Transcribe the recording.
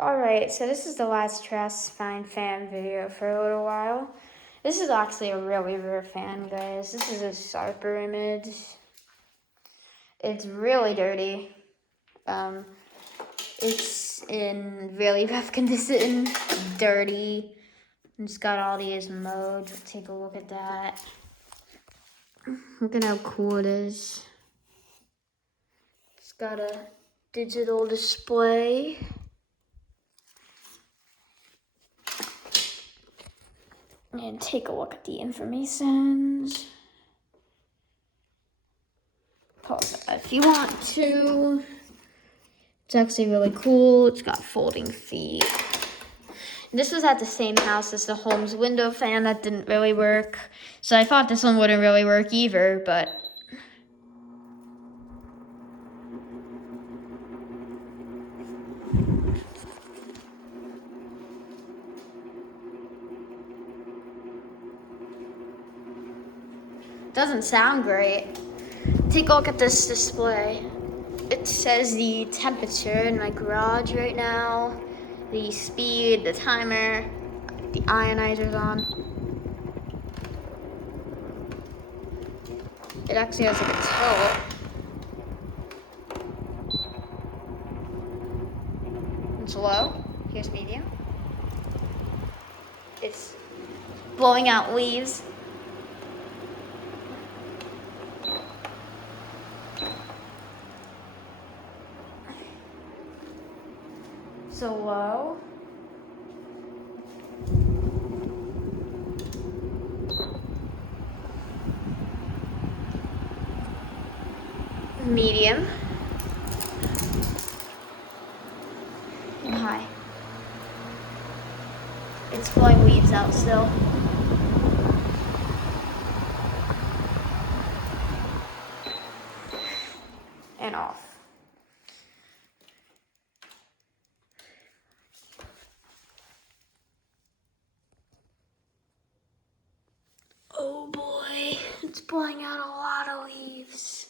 Alright, so this is the last Trust Find fan video for a little while. This is actually a really rare fan, guys. This is a Sarper image. It's really dirty. It's in really rough condition, dirty. It's got all these modes. Take a look at that. Look at how cool it is. It's got a digital display. And take a look at the information. Pause that if you want to. It's actually really cool. It's got folding feet. And this was at the same house as the Holmes window fan that didn't really work. So I thought this one wouldn't really work either, but doesn't sound great. Take a look at this display. It says the temperature in my garage right now, the speed, the timer, the ionizer's on. It actually has like a tilt. It's low. Here's medium. It's blowing out leaves. So low. Medium. And high. It's blowing leaves out still. And off. Oh boy, it's blowing out a lot of leaves.